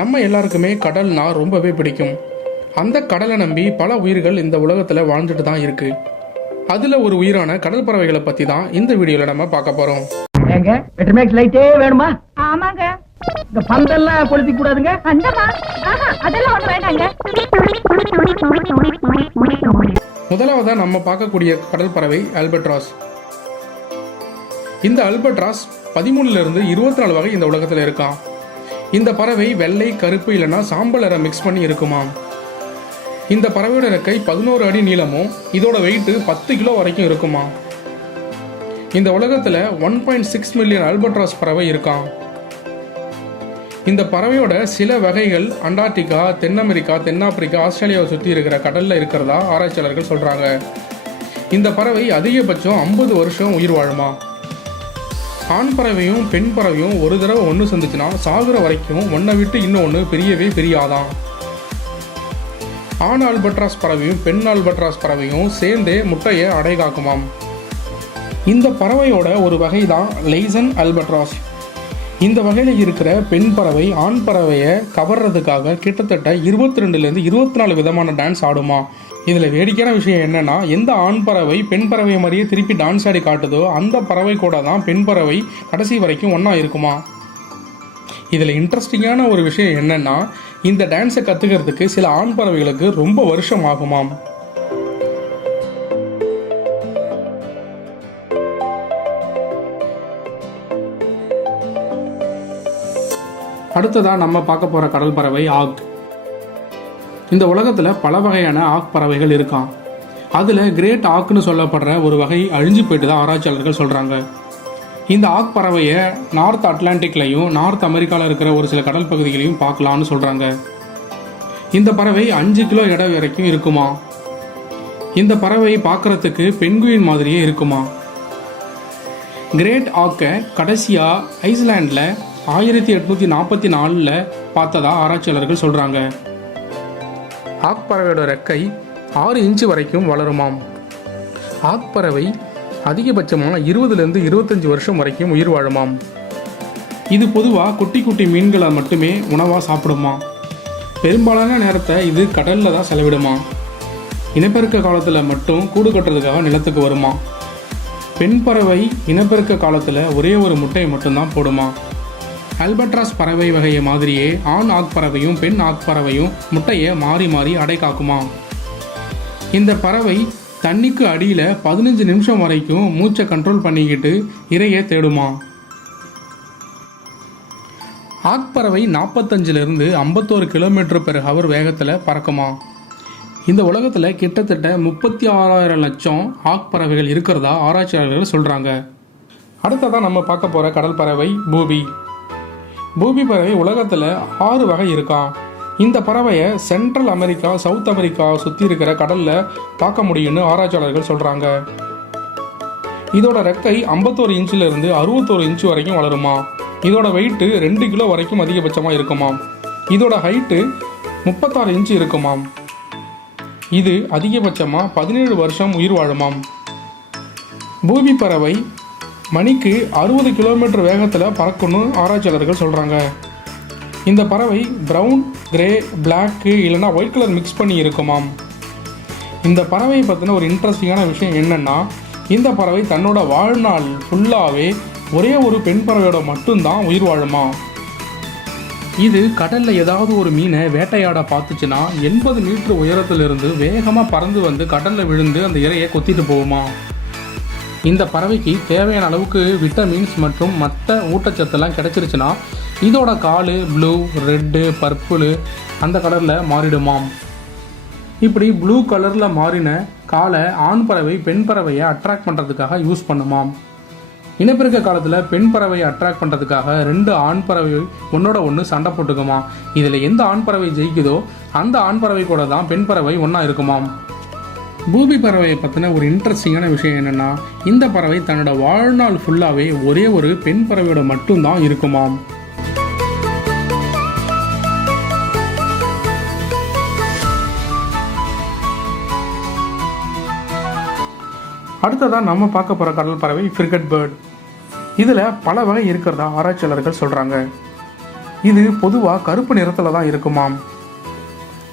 நம்ம எல்லாருக்குமே கடல்னா ரொம்பவே பிடிக்கும். அந்த கடலை நம்பி பல உயிர்கள் இந்த உலகத்தில் வாழ்ந்துட்டு தான் இருக்கு. அதுல ஒரு உயிரான கடல் பறவைகளை பத்தி தான் இந்த வீடியோல நம்ம பார்க்க போறோம். லைட்டே வேணுமா? ஆமாங்க. இந்த பந்தெல்லாம் கொளுத்தி கூடாதுங்க. அதெல்லாம் ஒண்ணு வேண்டாங்க. முதலாவதா நம்ம பார்க்கக்கூடிய கடல் பறவை அல்பட்ராஸ். இந்த அல்பட்ராஸ் 13 இருந்து 24 வகை இந்த உலகத்துல இருக்கான். இந்த பறவை வெள்ளை, கருப்பு இல்லைன்னா சாம்பல் நிறம் மிக்ஸ் பண்ணி இருக்குமா. இந்த பறவையோட இறக்கை 11 அடி நீளமும் இதோட வெயிட் 10 கிலோ வரைக்கும் இருக்குமா. இந்த உலகத்துல 1.6 மில்லியன் அல்பட்ராஸ் பறவை இருக்கான். இந்த பறவையோட சில வகைகள் அண்டார்டிகா, தென் அமெரிக்கா, தென்னாப்பிரிக்கா, ஆஸ்திரேலியாவை சுற்றி இருக்கிற கடல்ல இருக்கிறதா ஆராய்ச்சியாளர்கள் சொல்றாங்க. இந்த பறவை அதிகபட்சம் 50 வருஷம் உயிர் வாழுமா. ஆண் பறவையும் பெண் பறவையும் ஒரு தடவை ஒன்று சந்திச்சுன்னா சாகுற வரைக்கும் ஒன்றை விட்டு இன்னொன்று பெரியவே பெரியாதான். ஆண் ஆல்பட்ராஸ் பறவையும் பெண் ஆல்பட்ராஸ் பறவையும் சேர்ந்தே முட்டையை அடை காக்குமாம். இந்த பறவையோட ஒரு வகை தான் லைசன் ஆல்பட்ராஸ். இந்த வகையில் இருக்கிற பெண் பறவை ஆண் பறவையை கவர்றதுக்காக கிட்டத்தட்ட 22லேருந்து 24 விதமான டான்ஸ் ஆடுமா. இதில் வேடிக்கையான விஷயம் என்னன்னா, எந்த ஆண் பறவை பெண் பறவை மாதிரியே திருப்பி டான்ஸ் ஆடி காட்டுதோ அந்த பறவை கூட தான் பெண் பறவை கடைசி வரைக்கும் ஒன்றா இருக்குமா. இதில் இன்ட்ரெஸ்டிங்கான ஒரு விஷயம் என்னன்னா, இந்த டான்ஸை கற்றுக்கிறதுக்கு சில ஆண் பறவைகளுக்கு ரொம்ப வருஷம் ஆகுமாம். அடுத்ததாக நம்ம பார்க்க போகிற கடல் பறவை ஆக். இந்த உலகத்தில் பல வகையான ஆக் பறவைகள் இருக்கான். அதில் கிரேட் ஆக்குன்னு சொல்லப்படுற ஒரு வகை அழிஞ்சு போயிட்டு தான் ஆராய்ச்சியாளர்கள் சொல்கிறாங்க. இந்த ஆக் பறவையை நார்த் அட்லாண்டிக்லையும் நார்த் அமெரிக்காவில் இருக்கிற ஒரு சில கடல் பகுதிகளையும் பார்க்கலான்னு சொல்கிறாங்க. இந்த பறவை 5 கிலோ எடை வரைக்கும் இருக்குமா. இந்த பறவை பார்க்குறதுக்கு பென்குயின் மாதிரியே இருக்குமா. கிரேட் ஆக்கை கடைசியாக ஐஸ்லாண்டில் 1844 பார்த்ததா ஆராய்ச்சியாளர்கள் சொல்கிறாங்க. ஆக் பறவையோட ரெக்கை 6 இன்ச்சு வரைக்கும் வளருமாம். ஆக் பறவை அதிகபட்சமாக 20லேருந்து 25 வருஷம் வரைக்கும் உயிர் வாழுமாம். இது பொதுவாக குட்டி குட்டி மீன்களை மட்டுமே உணவாக சாப்பிடுமா. பெரும்பாலான நேரத்தை இது கடலில் தான் செலவிடுமா. இனப்பெருக்க காலத்தில் மட்டும் கூடு கட்டுறதுக்காக நிலத்துக்கு வருமா. பெண் பறவை இனப்பெருக்க காலத்தில் ஒரே ஒரு முட்டையை மட்டும்தான் போடுமா. அல்பட்ராஸ் பறவை வகையை மாதிரியே ஆண் ஆக் பறவையும் பெண் ஆக் பறவையும் முட்டையை மாறி மாறி அடை காக்குமா. இந்த பறவை தண்ணிக்கு அடியில் 15 நிமிஷம் வரைக்கும் மூச்சை கண்ட்ரோல் பண்ணிக்கிட்டு இரையை தேடுமா. ஆக் பறவை 45லேருந்து 51 km/h வேகத்தில் பறக்குமா. இந்த உலகத்தில் கிட்டத்தட்ட 36,000 லட்சம் ஆக் பறவைகள் இருக்கிறதா ஆராய்ச்சியாளர்கள் சொல்கிறாங்க. அடுத்ததான் நம்ம பார்க்க போகிற கடல் பறவை பூபி. பூபி பறவை உலகத்தில் 6 வகை இருக்கான். இந்த பறவையை சென்ட்ரல் அமெரிக்கா, சவுத் அமெரிக்கா சுற்றி இருக்கிற கடலில் பார்க்க முடியும்னு ஆராய்ச்சியாளர்கள் சொல்கிறாங்க. இதோட ரெக்கை 51 இன்ச்சிலிருந்து 61 இன்ச்சு வரைக்கும் வளருமா. இதோட வெயிட்டு 2 கிலோ வரைக்கும் அதிகபட்சமாக இருக்குமாம். இதோட ஹைட்டு 36 இன்ச்சு இருக்குமாம். இது அதிகபட்சமாக 17 வருஷம் உயிர் வாழுமாம். பூபி பறவை மணிக்கு 60 கிலோமீட்டர் வேகத்தில் பறக்கும்னு ஆராய்ச்சியாளர்கள் சொல்கிறாங்க. இந்த பறவை ப்ரௌன், கிரே, பிளாக்கு இல்லைனா ஒயிட் கலர் மிக்ஸ் பண்ணி இருக்குமாம். இந்த பறவையை பற்றின ஒரு இன்ட்ரெஸ்டிங்கான விஷயம் என்னென்னா, இந்த பறவை தன்னோட வாழ்நாள் ஃபுல்லாகவே ஒரே ஒரு பெண் பறவையோட மட்டும்தான் உயிர் வாழுமா. இது கடலில் ஏதாவது ஒரு மீனை வேட்டையாட பார்த்துச்சுன்னா 80 மீட்டர் உயரத்திலிருந்து வேகமாக பறந்து வந்து கடலில் விழுந்து அந்த இரையை கொத்திட்டு போகுமா. இந்த பறவைக்கு தேவையான அளவுக்கு விட்டமின்ஸ் மற்றும் மற்ற ஊட்டச்சத்தெல்லாம் கிடைச்சிருச்சுன்னா இதோட காலு ப்ளூ, ரெட்டு, பர்பிள் அந்த கலரில் மாறிடுமாம். இப்படி ப்ளூ கலரில் மாறின காலை ஆண் பறவை பெண் பறவையை அட்ராக்ட் பண்ணுறதுக்காக யூஸ் பண்ணுமாம். இனப்பெருக்க காலத்தில் பெண் பறவையை அட்ராக்ட் பண்ணுறதுக்காக 2 ஆண் பறவை ஒன்னோட ஒன்று சண்டை போட்டுக்குமா. இதில் எந்த ஆண் பறவை ஜெயிக்குதோ அந்த ஆண் பறவை கூட தான் பெண் பறவை ஒன்றா இருக்குமாம். பூபி பறவையை பற்றின ஒரு இன்ட்ரெஸ்டிங்கான விஷயம் என்னென்னா, இந்த பறவை தன்னோட வாழ்நாள் ஃபுல்லாகவே ஒரே ஒரு பெண் பறவையோட மட்டும்தான் இருக்குமாம். அடுத்ததான் நம்ம பார்க்க போகிற கடல் பறவை ஃப்ரிகட் பேர்ட். இதில் பல வகை இருக்கிறதா ஆராய்ச்சியாளர்கள் சொல்கிறாங்க. இது பொதுவாக கருப்பு நிறத்தில் தான் இருக்குமாம்.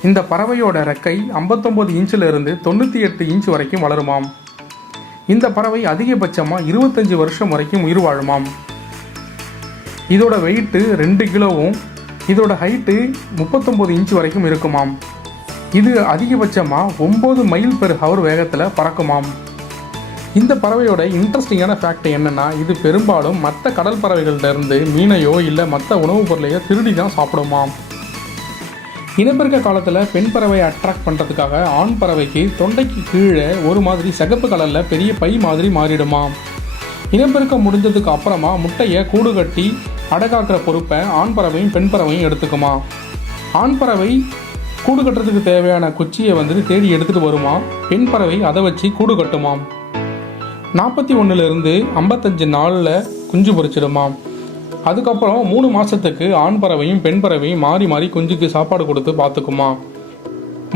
இந்த பறவையோட ரெக்கை 59 இன்ச்சிலிருந்து 98 இன்ச் வரைக்கும் வளருமாம். இந்த பறவை அதிகபட்சமாக 25 வருஷம் வரைக்கும் உயிர் வாழுமாம். இதோட வெயிட்டு 2 கிலோவும் இதோட ஹைட்டு 39 இன்ச் வரைக்கும் இருக்குமாம். இது அதிகபட்சமாக 9 மைல் பெர் ஹவர் வேகத்தில் பறக்குமாம். இந்த பறவையோட இன்ட்ரெஸ்டிங்கான ஃபேக்ட் என்னென்னா, இது பெரும்பாலும் மற்ற கடல் பறவைகள்கிட்டருந்து மீனையோ இல்லை மற்ற உணவுப் பொருளையோ திருடி தான் சாப்பிடுமாம். இனப்பெருக்க காலத்தில் பெண் பறவையை அட்ராக்ட் பண்ணுறதுக்காக ஆண் பறவைக்கு தொண்டைக்கு கீழே ஒரு மாதிரி சிகப்பு கலரில் பெரிய பை மாதிரி மாறிடுமாம். இனப்பெருக்கம் முடிஞ்சதுக்கு அப்புறமா முட்டையை கூடு கட்டி அடகாக்கிற பொறுப்பை ஆண் பறவையும் பெண் பறவையும் எடுத்துக்குமா. ஆண் பறவை கூடு கட்டுறதுக்கு தேவையான குச்சியை தேடி எடுத்துகிட்டு வருமா. பெண் பறவை அதை வச்சு கூடு கட்டுமாம். 41 to 55 நாளில் குஞ்சு பொரிச்சிடுமாம். அதுக்கப்புறம் 3 மாதத்துக்கு ஆண் பறவையும் பெண் பறவையும் மாறி மாறி குஞ்சுக்கு சாப்பாடு கொடுத்து பார்த்துக்குமா.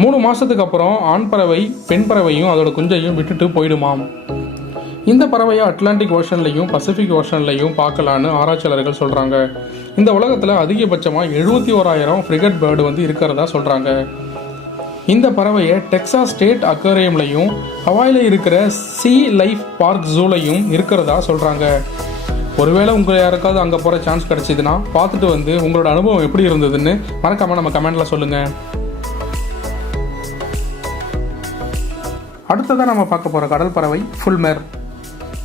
3 மாதத்துக்கு அப்புறம் ஆண் பறவை பெண் பறவையும் அதோட குஞ்சையும் விட்டுட்டு போயிடுமாம். இந்த பறவையை அட்லாண்டிக் ஓஷன்லையும் பசிபிக் ஓஷன்லையும் பார்க்கலான்னு ஆராய்ச்சியாளர்கள் சொல்கிறாங்க. இந்த உலகத்தில் அதிகபட்சமாக 71,000 ஃப்ரிகட் பேர்டு இருக்கிறதா சொல்கிறாங்க. இந்த பறவையை டெக்சாஸ் ஸ்டேட் அக்வேரியம்லையும் ஹவாயில் இருக்கிற சீ லைஃப் பார்க் ஜூலையும் இருக்கிறதா சொல்கிறாங்க. ஒருவேளை உங்கள் யாருக்காவது அங்கே போகிற சான்ஸ் கிடச்சிதுன்னா பார்த்துட்டு உங்களோட அனுபவம் எப்படி இருந்ததுன்னு மறக்காமல் நம்ம கமெண்டில் சொல்லுங்கள். அடுத்ததாக நம்ம பார்க்க போகிற கடல் பறவை ஃபுல்மெர்.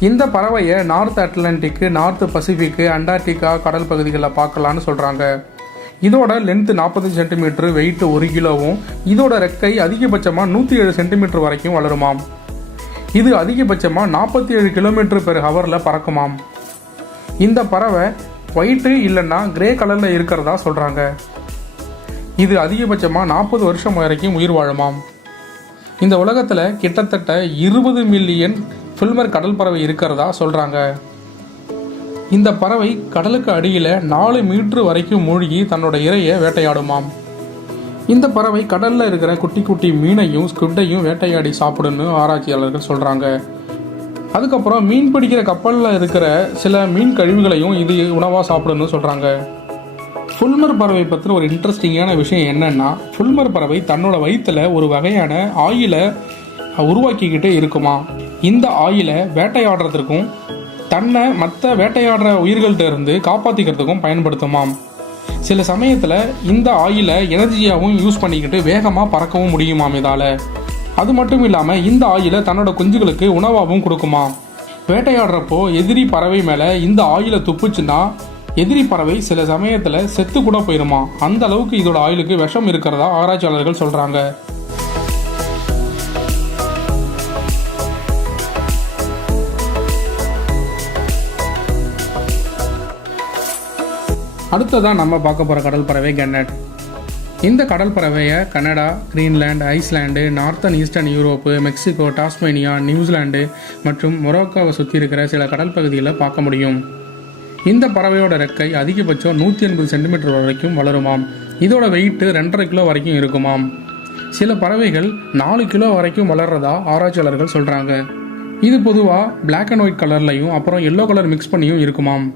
இந்த பறவையை நார்த் அட்லாண்டிக்கு, நார்த் பசிபிக்கு, அண்டார்டிகா கடல் பகுதிகளில் பார்க்கலான்னு சொல்கிறாங்க. இதோட லென்த்து 40 சென்டிமீட்டர், வெயிட்டு 1 கிலோவும், இதோட ரெக்கை அதிகபட்சமாக 107 சென்டிமீட்டர் வரைக்கும் வளருமாம். இது அதிகபட்சமாக 47 கிலோமீட்டர் பெர் ஹவரில் பறக்குமாம். இந்த பறவை ஒயிட்டு இல்லைன்னா கிரே கலரில் இருக்கிறதா சொல்கிறாங்க. இது அதிகபட்சமாக 40 வருஷம் வரைக்கும் உயிர் வாழுமாம். இந்த உலகத்தில் கிட்டத்தட்ட 20 மில்லியன் ஃபுல்மெர் கடல் பறவை இருக்கிறதா சொல்கிறாங்க. இந்த பறவை கடலுக்கு அடியில் 4 மீட்டர் வரைக்கும் மூழ்கி தன்னோட இரையை வேட்டையாடுமாம். இந்த பறவை கடலில் இருக்கிற குட்டி குட்டி மீனையும் ஸ்குட்டையும் வேட்டையாடி சாப்பிடுன்னு ஆராய்ச்சியாளர்கள் சொல்கிறாங்க. அதுக்கப்புறம் மீன் பிடிக்கிற கப்பலில் இருக்கிற சில மீன் கழிவுகளையும் இது உணவாக சாப்பிடுன்னு சொல்கிறாங்க. ஃபுல்மெர் பறவை பற்றின ஒரு இன்ட்ரெஸ்டிங்கான விஷயம் என்னென்னா, ஃபுல்மெர் பறவை தன்னோட வயிற்றில் ஒரு வகையான ஆயிலை உருவாக்கிக்கிட்டே இருக்குமா. இந்த ஆயிலை வேட்டையாடுறதுக்கும் தன்னை மற்ற வேட்டையாடுற உயிர்கள்ட்ட இருந்து காப்பாற்றிக்கிறதுக்கும் பயன்படுத்துமாம். சில சமயத்தில் இந்த ஆயிலை எனர்ஜியாகவும் யூஸ் பண்ணிக்கிட்டு வேகமாக பறக்கவும் முடியுமாம் இதால். அது மட்டும் இல்லாமல் இந்த ஆயிலை தன்னோட குஞ்சுகளுக்கு உணவாகவும் கொடுக்குமா. வேட்டையாடுறப்போ எதிரி பறவை மேலே இந்த ஆயிலை துப்புச்சுன்னா எதிரி பறவை சில சமயத்தில் செத்து கூட போயிடுமா. அந்த அளவுக்கு இதோட ஆயிலுக்கு விஷம் இருக்கிறதா ஆராய்ச்சியாளர்கள் சொல்கிறாங்க. அடுத்ததான் நம்ம பார்க்க போகிற கடல் பறவை கன்னட். இந்த கடல் பறவையை Canada, Greenland, Iceland, northern eastern Europe, Mexico, Tasmania, New Zealand மற்றும் மொரோக்கோவை சுற்றி இருக்கிற சில கடல் பகுதிகளில் பார்க்க முடியும். இந்த பறவையோட ரெக்கை அதிகபட்சம் 180 சென்டிமீட்டர் வரைக்கும் வளருமாம். இதோட வெயிட்டு 2.5 கிலோ வரைக்கும் இருக்குமாம். சில பறவைகள் 4 கிலோ வரைக்கும் வளர்றதா ஆராய்ச்சியாளர்கள் சொல்கிறாங்க. இது பொதுவாக பிளாக் அண்ட் ஒயிட் கலர்லையும் அப்புறம் எல்லோ கலர் மிக்ஸ் பண்ணியும் இருக்குமாம்.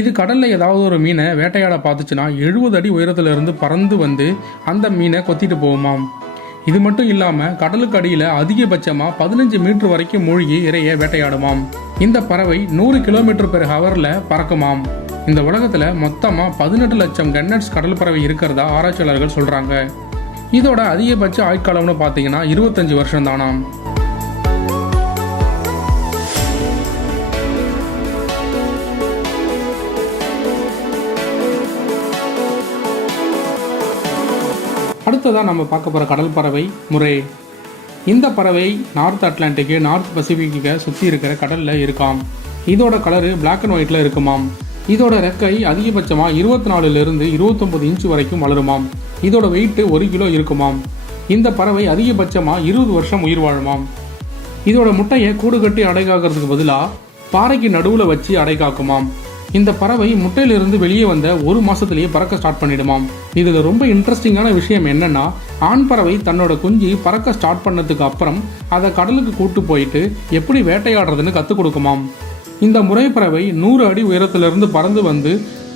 இது கடலில் ஏதாவது ஒரு மீனை வேட்டையாட பார்த்துச்சுன்னா 70 அடி உயரத்திலிருந்து பறந்து அந்த மீனை கொத்திட்டு போகுமாம். இது மட்டும் இல்லாமல் கடலுக்கு அடியில் அதிகபட்சமாக 15 மீட்டர் வரைக்கும் மூழ்கி இரையை வேட்டையாடுமாம். இந்த பறவை 100 கிலோமீட்டர் பெர் ஹவரில் பறக்குமாம். இந்த உலகத்தில் மொத்தமாக 18 லட்சம் கன்னட்ஸ் கடல் பறவை இருக்கிறதா ஆராய்ச்சியாளர்கள் சொல்கிறாங்க. இதோட அதிகபட்ச ஆயுட்காலம்னு பார்த்தீங்கன்னா 25 வருஷம் தானாம். அடுத்ததான் நம்ம பார்க்க போகிற கடல் பறவை முரே. இந்த பறவை நார்த் அட்லாண்டிக்கு, நார்த் பசிபிக்கு சுற்றி இருக்கிற கடலில் இருக்காம். இதோட கலரு பிளாக் அண்ட் ஒயிட்டில் இருக்குமாம். இதோட ரெக்கை அதிகபட்சமாக 24 to 29 இன்ச் வரைக்கும் வளருமாம். இதோட வெயிட்டு 1 கிலோ இருக்குமாம். இந்த பறவை அதிகபட்சமாக 20 வருஷம் உயிர் வாழுமாம். இதோட முட்டையை கூடு கட்டி அடை காக்கிறதுக்கு பதிலாக பாறைக்கு நடுவில் வச்சு அடை காக்குமாம். இந்த பறவை முட்டையிலிருந்து வெளியே வந்த 1 மாதத்துலேயே பறக்க ஸ்டார்ட் பண்ணிடுமாம். இதில் ரொம்ப இன்ட்ரெஸ்டிங்கான விஷயம் என்னென்னா, ஆண் பறவை தன்னோட குஞ்சு பறக்க ஸ்டார்ட் பண்ணதுக்கு அப்புறம் அதை கடலுக்கு கூட்டு போயிட்டு எப்படி வேட்டையாடுறதுன்னு கற்றுக் கொடுக்குமாம். இந்த முறை பறவை 100 அடி உயரத்திலிருந்து பறந்து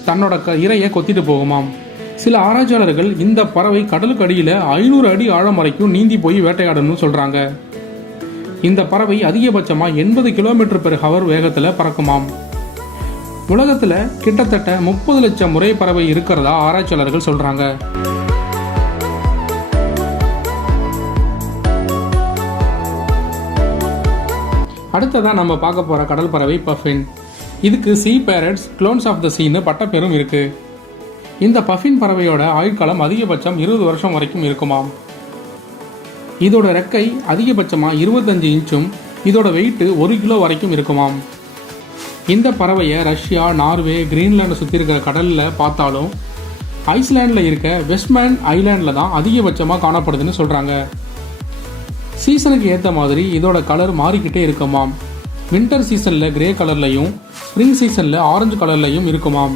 தன்னோட இரையை கொத்திட்டு போகுமாம். சில ஆராய்ச்சியாளர்கள் இந்த பறவை கடலுக்கு அடியில் 500 அடி ஆழம் வரைக்கும் நீந்தி போய் வேட்டையாடணும்னு சொல்கிறாங்க. இந்த பறவை அதிகபட்சமாக 80 km/h வேகத்தில் பறக்குமாம். உலகத்தில் கிட்டத்தட்ட 30 லட்சம் முறை பறவை இருக்கிறதா ஆராய்ச்சியாளர்கள் சொல்கிறாங்க. அடுத்ததான் நம்ம பார்க்க போகிற கடல் பறவை பஃபின். இதுக்கு Seabirds, clones of the seaன்னு பட்டப்பேரும் இருக்குது. இந்த பஃபின் பறவையோட ஆயுட்காலம் அதிகபட்சம் 20 வருஷம் வரைக்கும் இருக்குமாம். இதோட ரெக்கை அதிகபட்சமாக 25 இன்ச்சும் இதோட வெயிட்டு 1 கிலோ வரைக்கும் இருக்குமாம். இந்த பறவையை ரஷ்யா, நார்வே, கிரீன்லாண்டை சுற்றி இருக்கிற கடலில் பார்த்தாலும் ஐஸ்லாண்டில் இருக்க வெஸ்ட்மேன் ஐலாண்டில் தான் அதிகபட்சமாக காணப்படுதுன்னு சொல்கிறாங்க. சீசனுக்கு ஏற்ற மாதிரி இதோட கலர் மாறிக்கிட்டே இருக்குமாம். வின்டர் சீசனில் கிரே கலர்லையும் ஸ்ப்ரிங் சீசனில் ஆரஞ்சு கலர்லையும் இருக்குமாம்.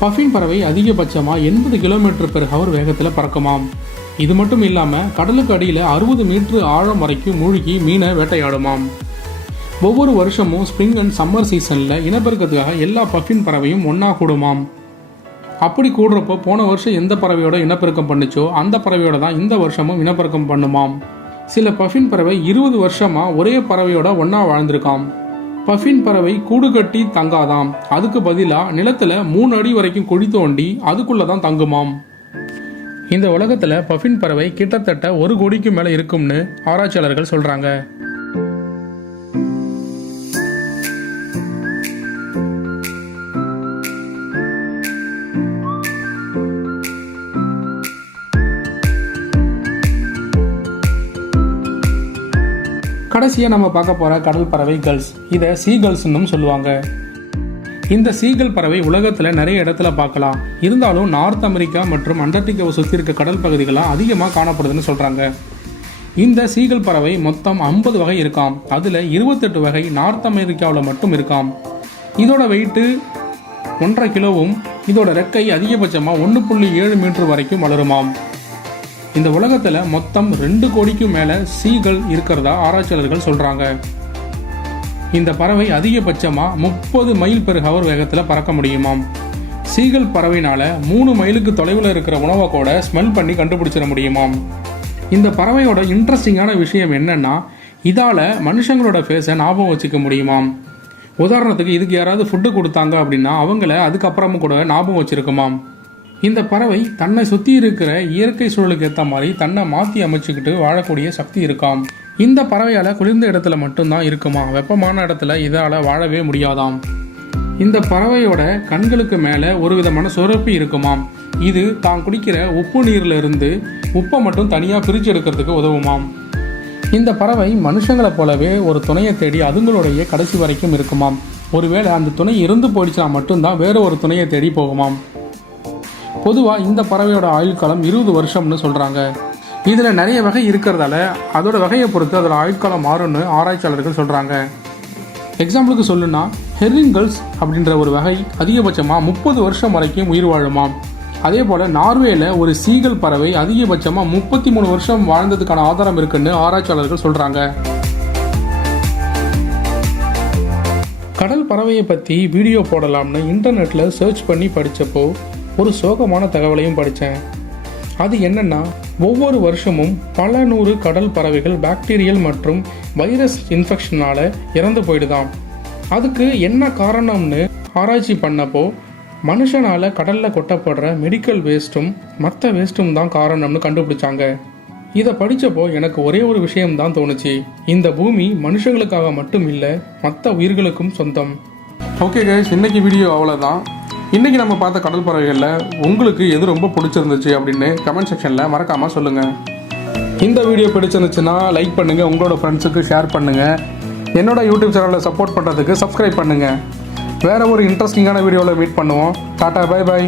பஃபின் பறவை அதிகபட்சமாக 80 km/h வேகத்தில் பறக்குமாம். இது மட்டும் இல்லாமல் கடலுக்கு அடியில் 60 மீட்டர் ஆழம் வரைக்கும் மூழ்கி மீனை வேட்டையாடுமாம். ஒவ்வொரு வருஷமும் ஸ்ப்ரிங் அண்ட் சம்மர் சீசனில் இனப்பெருக்கத்துக்காக எல்லா பஃபின் பறவையும் ஒன்றா கூடுமாம். அப்படி கூடுறப்போ போன வருஷம் எந்த பறவையோட இனப்பெருக்கம் பண்ணுச்சோ அந்த பறவையோட தான் இந்த வருஷமும் இனப்பெருக்கம் பண்ணுமாம். சில பஃபின் பறவை 20 வருஷமாக ஒரே பறவையோட ஒன்றா வாழ்ந்திருக்காம். பஃபின் பறவை கூடு கட்டி தங்காதாம். அதுக்கு பதிலாக நிலத்தில் 3 அடி வரைக்கும் குழி தோண்டி அதுக்குள்ளே தான் தங்குமாம். இந்த உலகத்தில் பஃபின் பறவை கிட்டத்தட்ட 1 கோடிக்கு மேலே இருக்கும்னு ஆராய்ச்சியாளர்கள் சொல்கிறாங்க. கடைசியாக நம்ம பார்க்க போகிற கடல் பறவை கல்ஸ். இதை சீகல்ஸ்ன்னு சொல்லுவாங்க. இந்த சீகல் பறவை உலகத்தில் நிறைய இடத்துல பார்க்கலாம். இருந்தாலும் நார்த் அமெரிக்கா மற்றும் அண்டார்டிகாவை சுற்றி இருக்க கடல் பகுதிகளாக அதிகமாக காணப்படுதுன்னு சொல்கிறாங்க. இந்த சீகல் பறவை மொத்தம் 50 வகை இருக்காம். அதில் 28 வகை நார்த் அமெரிக்காவில் மட்டும் இருக்காம். இதோட வெயிட்டு 1.5 கிலோவும் இதோட ரெக்கை அதிகபட்சமாக 1.7 மீட்டர் வரைக்கும் வளருமாம். இந்த உலகத்தில் மொத்தம் 2 கோடிக்கும் மேலே சீகல் இருக்கிறதா ஆராய்ச்சியாளர்கள் சொல்கிறாங்க. இந்த பறவை அதிகபட்சமாக 30 மைல்/h வேகத்தில் பறக்க முடியுமாம். சீகல் பறவையினால் 3 மைலுக்கு தொலைவில் இருக்கிற உணவை கூட ஸ்மெல் பண்ணி கண்டுபிடிச்சிட முடியுமாம். இந்த பறவையோட இன்ட்ரெஸ்டிங்கான விஷயம் என்னென்னா, இதால் மனுஷங்களோட ஃபேஸை ஞாபகம் வச்சுக்க முடியுமாம். உதாரணத்துக்கு இதுக்கு யாராவது ஃபுட்டு கொடுத்தாங்க அப்படின்னா அவங்கள அதுக்கப்புறமும் கூட ஞாபகம் வச்சுருக்குமாம். இந்த பறவை தன்னை சுற்றி இருக்கிற இயற்கை சூழலுக்கு ஏற்ற மாதிரி தன்னை மாற்றி அமைச்சுக்கிட்டு வாழக்கூடிய சக்தி இருக்காம். இந்த பறவையால் குளிர்ந்த இடத்துல மட்டும்தான் இருக்குமா. வெப்பமான இடத்துல இதால் வாழவே முடியாதாம். இந்த பறவையோட கண்களுக்கு மேலே ஒரு விதமான சுரப்பி இருக்குமாம். இது தான் குடிக்கிற உப்பு நீரில் இருந்து உப்பை மட்டும் தனியாக பிரித்து எடுக்கிறதுக்கு உதவுமாம். இந்த பறவை மனுஷங்களை போலவே ஒரு துணையை தேடி அதுங்களுடைய கடைசி வரைக்கும் இருக்குமாம். ஒருவேளை அந்த துணை இருந்து போயிடுச்சுனா மட்டும்தான் வேறு ஒரு துணையை தேடி போகுமாம். பொதுவாக இந்த பறவையோட ஆயுட்காலம் 20 வருஷம்னு சொல்கிறாங்க. இதில் நிறைய வகை இருக்கிறதால அதோட வகையை பொறுத்து அதோட ஆயுட்காலம் மாறும்னு ஆராய்ச்சியாளர்கள் சொல்கிறாங்க. எக்ஸாம்பிளுக்கு சொல்லுன்னா ஹெரிங்கல்ஸ் அப்படின்ற ஒரு வகை அதிகபட்சமாக 30 வருஷம் வரைக்கும் உயிர் வாழுமாம். அதே போல் நார்வேயில் ஒரு சீகல் பறவை அதிகபட்சமாக 33 வருஷம் வாழ்ந்ததுக்கான ஆதாரம் இருக்குன்னு ஆராய்ச்சியாளர்கள் சொல்கிறாங்க. கடல் பறவையை பற்றி வீடியோ போடலாம்னு இன்டர்நெட்டில் சர்ச் பண்ணி படித்தப்போ ஒரு சோகமான தகவலையும் படித்தேன். அது என்னன்னா, ஒவ்வொரு வருஷமும் பல 100 கடல் பறவைகள் பாக்டீரியல் மற்றும் வைரஸ் இன்ஃபெக்ஷனால் இறந்து போயிடுதாம். அதுக்கு என்ன காரணம்னு ஆராய்ச்சி பண்ணப்போ மனுஷனால் கடலில் கொட்டப்படுற மெடிக்கல் வேஸ்ட்டும் மற்ற வேஸ்ட்டும் தான் காரணம்னு கண்டுபிடிச்சாங்க. இதை படித்தப்போ எனக்கு ஒரே ஒரு விஷயம்தான் தோணுச்சு. இந்த பூமி மனுஷங்களுக்காக மட்டும் இல்லை, மற்ற உயிர்களுக்கும் சொந்தம். ஓகே கைஸ், இன்னைக்கு வீடியோ அவ்வளோதான். இன்றைக்கி நம்ம பார்த்த கடல் பறவைகளில் உங்களுக்கு எது ரொம்ப பிடிச்சிருந்துச்சு அப்படின்னு கமெண்ட் செக்ஷனில் மறக்காமல் சொல்லுங்கள். இந்த வீடியோ பிடிச்சிருந்துச்சுன்னா லைக் பண்ணுங்கள், உங்களோட ஃப்ரெண்ட்ஸுக்கு ஷேர் பண்ணுங்கள். என்னோட யூடியூப் சேனலில் சப்போர்ட் பண்ணுறதுக்கு சப்ஸ்கிரைப் பண்ணுங்கள். வேறு ஒரு இன்ட்ரெஸ்டிங்கான வீடியோவில் மீட் பண்ணுவோம். Tata, bye bye.